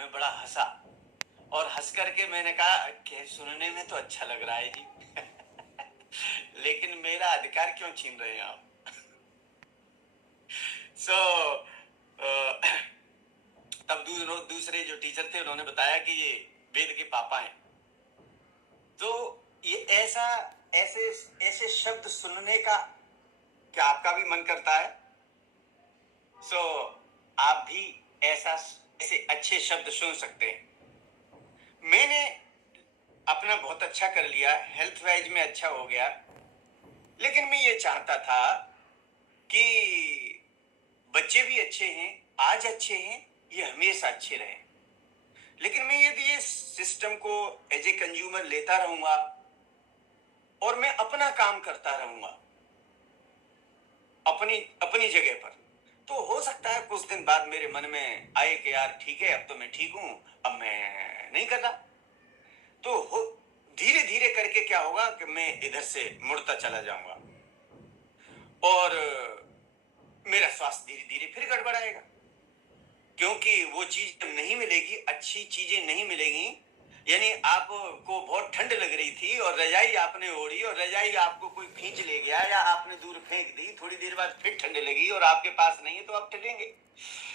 मैं बड़ा हंसा और हंस करके मैंने कहा कि सुनने में तो अच्छा लग रहा है जी लेकिन मेरा अधिकार क्यों छीन रहे हैं आप? सो तब दूसरे जो टीचर थे उन्होंने बताया कि ये वेद के पापा हैं। तो ये ऐसे ऐसे शब्द सुनने का क्या आपका भी मन करता है? सो आप भी ऐसे अच्छे शब्द सुन सकते हैं। मैंने अपना बहुत अच्छा कर लिया, हेल्थ वाइज में अच्छा हो गया, लेकिन मैं ये चाहता था कि बच्चे भी अच्छे हैं, आज अच्छे हैं, ये हमेशा अच्छे रहें। लेकिन मैं यदि ये सिस्टम को एज ए कंज्यूमर लेता रहूंगा और मैं अपना काम करता रहूंगा अपनी अपनी जगह पर, तो हो सकता है कुछ दिन बाद मेरे मन में आए कि यार ठीक है, अब तो मैं ठीक हूं, अब मैं नहीं कर रहा। तो धीरे धीरे करके क्या होगा कि मैं इधर से मुड़ता चला जाऊंगा और मेरा स्वास्थ्य धीरे धीरे फिर गड़बड़ाएगा, क्योंकि वो चीज नहीं मिलेगी, अच्छी चीजें नहीं मिलेगी। यानी आपको बहुत ठंड लग रही थी और रजाई आपने ओढ़ी और रजाई आपको कोई खींच ले गया या आपने दूर फेंक दी, थोड़ी देर बाद फिर ठंड लगी और आपके पास नहीं है तो आप ठंडेंगे।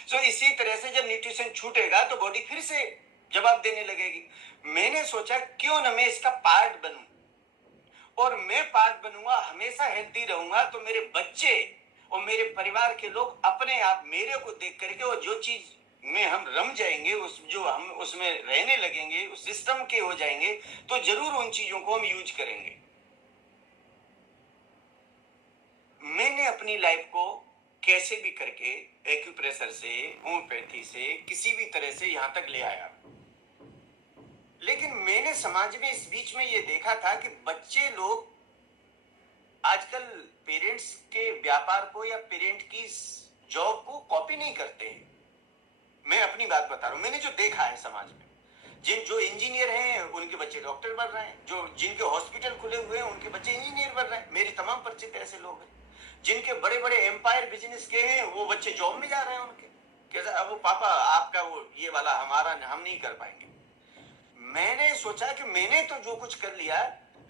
सो इसी तरह से जब न्यूट्रिशन छूटेगा तो बॉडी फिर से जवाब देने लगेगी। मैंने सोचा क्यों न मैं इसका पार्ट बनूं, और मैं पार्ट बनूंगा, हमेशा हेल्थी रहूंगा, तो मेरे बच्चे और मेरे परिवार के लोग अपने आप मेरे को देख करके और जो चीज में हम रम जाएंगे, उस जो हम उसमें रहने लगेंगे, उस सिस्टम के हो जाएंगे, तो जरूर उन चीजों को हम यूज करेंगे। मैंने अपनी लाइफ को कैसे भी करके एक्यूप्रेशर से, होम्योपैथी से, किसी भी तरह से यहां तक ले आया। लेकिन मैंने समाज में इस बीच में ये देखा था कि बच्चे लोग आजकल पेरेंट्स के व्यापार को या पेरेंट की जॉब को कॉपी नहीं करते हैं। मैं अपनी बात बता रहा हूं, मैंने जो देखा है समाज में, जो इंजीनियर हैं उनके बच्चे डॉक्टर बन रहे हैं, जिनके हॉस्पिटल खुले हुए हैं उनके बच्चे इंजीनियर बन रहे हैं। मेरे तमाम परिचित ऐसे लोग हैं जिनके बड़े बड़े एम्पायर बिजनेस के हैं, वो बच्चे जॉब में जा रहे हैं उनके। कैसा, अब वो पापा आपका वो ये वाला हमारा हम नहीं कर पाएंगे। मैंने सोचा कि मैंने तो जो कुछ कर लिया,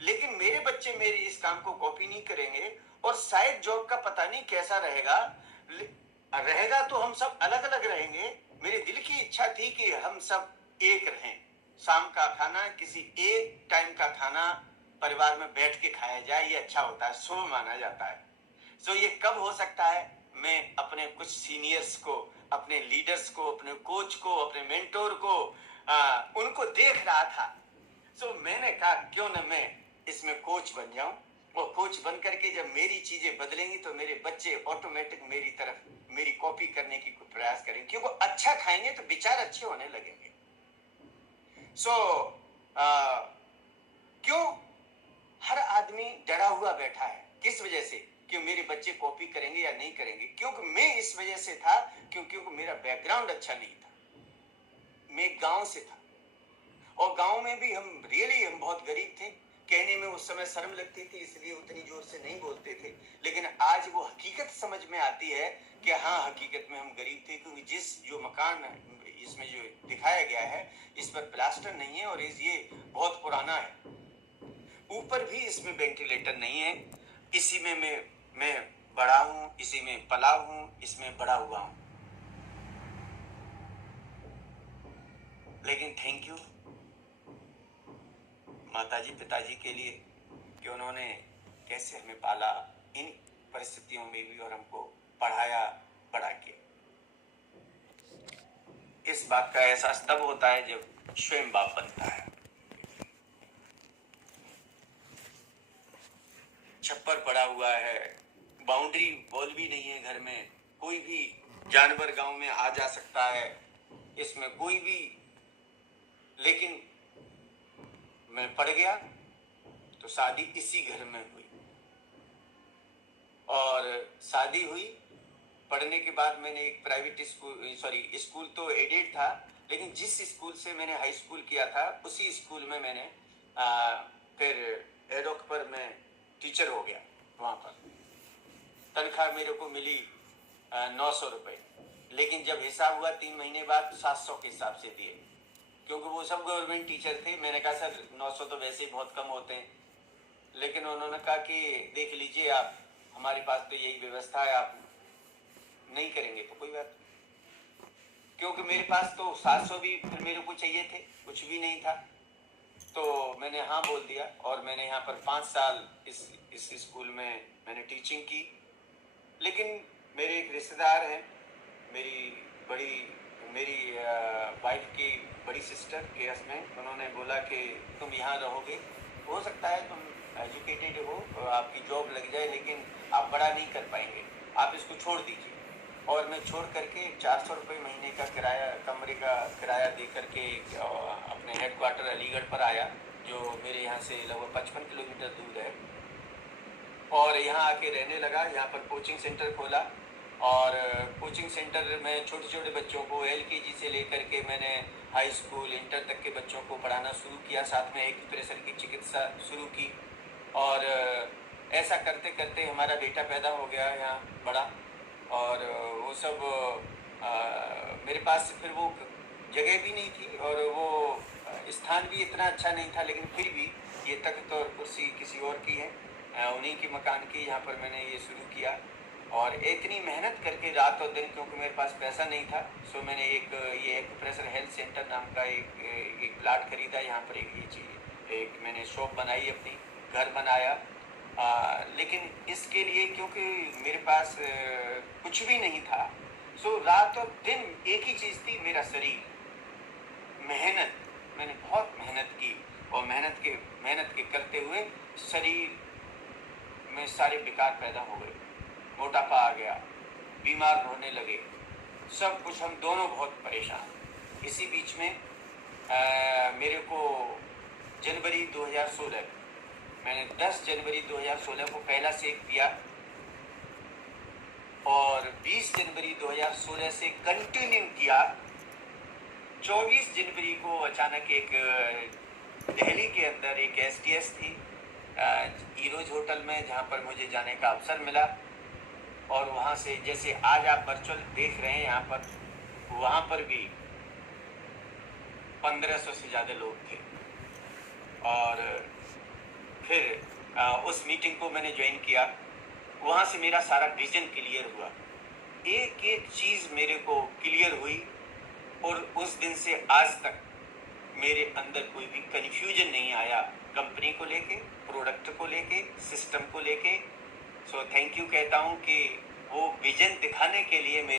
लेकिन मेरे बच्चे मेरे इस काम को कॉपी नहीं करेंगे और शायद जॉब का पता नहीं कैसा रहेगा। रहेगा तो हम सब अलग अलग रहेंगे। मेरे दिल की इच्छा थी कि हम सब एक रहें, शाम का खाना किसी एक टाइम का खाना परिवार में बैठ के खाया जाए, ये अच्छा होता है, शुभ माना जाता है। सो ये कब हो सकता है? मैं अपने कुछ सीनियर्स को, अपने लीडर्स को, अपने कोच को, अपने मेंटोर को उनको देख रहा था। सो मैंने कहा क्यों न मैं इसमें कोच बन जाऊं, और कोच बन करके जब मेरी चीजें बदलेंगी तो मेरे बच्चे ऑटोमेटिक मेरी तरफ मेरी कॉपी करने की प्रयास करेंगे, क्योंकि अच्छा खाएंगे तो विचार अच्छे होने लगेंगे। सो क्यों हर आदमी डरा हुआ बैठा है? किस वजह से? कि मेरे बच्चे कॉपी करेंगे या नहीं करेंगे। क्योंकि मैं इस वजह से था क्योंकि मेरा बैकग्राउंड अच्छा नहीं था। मैं गांव से था और गांव में भी हम बहुत गरीब थे। कहने में उस समय शर्म लगती थी, इसलिए उतनी जोर से नहीं बोलते थे। लेकिन आज वो हकीकत समझ में आती है कि हाँ, हकीकत में हम गरीब थे, क्योंकि जो मकान इसमें जो दिखाया गया है इस पर प्लास्टर नहीं है और ये बहुत पुराना है। ऊपर भी इसमें वेंटिलेटर नहीं है। इसी में मैं बड़ा हूं, इसी में पला हूं, इसमें बड़ा हुआ हूं। लेकिन थैंक यू माताजी पिताजी के लिए कि उन्होंने कैसे हमें पाला इन परिस्थितियों में भी और हमको पढ़ाया बड़ा किया। इस बात का एहसास तब होता है जब स्वयं बाप बनता है। छप्पर पड़ा हुआ है, बाउंड्री वॉल भी नहीं है घर में, कोई भी जानवर गांव में आ जा सकता है, इसमें कोई भी। लेकिन मैं पढ़ गया तो शादी इसी घर में हुई, और शादी हुई। पढ़ने के बाद मैंने एक प्राइवेट स्कूल तो एडेड था, लेकिन जिस स्कूल से मैंने हाई स्कूल किया था उसी स्कूल में मैंने फिर एडोक पर मैं टीचर हो गया। वहाँ पर तनख्वाह मेरे को मिली 900 रुपये, लेकिन जब हिसाब हुआ 3 महीने बाद 700 के हिसाब से दिए, क्योंकि वो सब गवर्नमेंट टीचर थे। मैंने कहा सर 900 तो वैसे ही बहुत कम होते हैं, लेकिन उन्होंने कहा कि देख लीजिए आप, हमारे पास तो यही व्यवस्था है, आप नहीं करेंगे तो कोई बात नहीं। क्योंकि मेरे पास तो 700 भी फिर मेरे को चाहिए थे, कुछ भी नहीं था, तो मैंने हाँ बोल दिया। और मैंने यहाँ पर 5 साल इस स्कूल में मैंने टीचिंग की। लेकिन मेरे एक रिश्तेदार हैं, मेरी वाइफ की बड़ी सिस्टर के हस्बैंड, उन्होंने बोला कि तुम यहाँ रहोगे, हो सकता है तुम एजुकेटेड हो, आपकी जॉब लग जाए, लेकिन आप बड़ा नहीं कर पाएंगे, आप इसको छोड़ दीजिए। और मैं छोड़ करके 400 रुपये महीने का किराया, कमरे का किराया दे करके अपने हेडक्वार्टर अलीगढ़ पर आया, जो मेरे यहाँ से लगभग 55 किलोमीटर दूर है। और यहाँ आके रहने लगा। यहाँ पर कोचिंग सेंटर खोला, और कोचिंग सेंटर में छोटे छोटे बच्चों को LKG से लेकर के मैंने हाई स्कूल इंटर तक के बच्चों को पढ़ाना शुरू किया। साथ में एक्यूप्रेशर की चिकित्सा शुरू की। और ऐसा करते करते हमारा बेटा पैदा हो गया यहाँ बड़ा। और वो सब मेरे पास फिर वो जगह भी नहीं थी, और वो स्थान भी इतना अच्छा नहीं था, लेकिन फिर भी ये तख्त और कुर्सी किसी और की है, उन्हीं की मकान की, यहाँ पर मैंने ये शुरू किया। और इतनी मेहनत करके रात और दिन, क्योंकि मेरे पास पैसा नहीं था, सो मैंने ये एक्यूप्रेशर हेल्थ सेंटर नाम का एक प्लाट खरीदा। यहाँ पर एक मैंने शॉप बनाई, अपनी घर बनाया। लेकिन इसके लिए, क्योंकि मेरे पास कुछ भी नहीं था, सो रात और दिन एक ही चीज़ थी, मेरा शरीर, मेहनत। मैंने बहुत मेहनत की, और मेहनत के करते हुए शरीर में सारे विकार पैदा हो गए, मोटापा आ गया, बीमार होने लगे, सब कुछ। हम दोनों बहुत परेशान। इसी बीच में मेरे को जनवरी 2016, मैंने 10 जनवरी 2016 को पहला सेक दिया, और 20 जनवरी 2016 से कंटिन्यू किया। 24 जनवरी को अचानक एक दिल्ली के अंदर एक STS थी, ईरोज होटल में, जहाँ पर मुझे जाने का अवसर मिला। और वहाँ से, जैसे आज आप वर्चुअल देख रहे हैं यहाँ पर, वहाँ पर भी 1500 से ज़्यादा लोग थे। और फिर उस मीटिंग को मैंने ज्वाइन किया। वहाँ से मेरा सारा विजन क्लियर हुआ, एक एक चीज़ मेरे को क्लियर हुई। और उस दिन से आज तक मेरे अंदर कोई भी कन्फ्यूजन नहीं आया, कंपनी को लेके, प्रोडक्ट को लेके, सिस्टम को लेके। सो थैंक यू कहता हूँ कि वो विजन दिखाने के लिए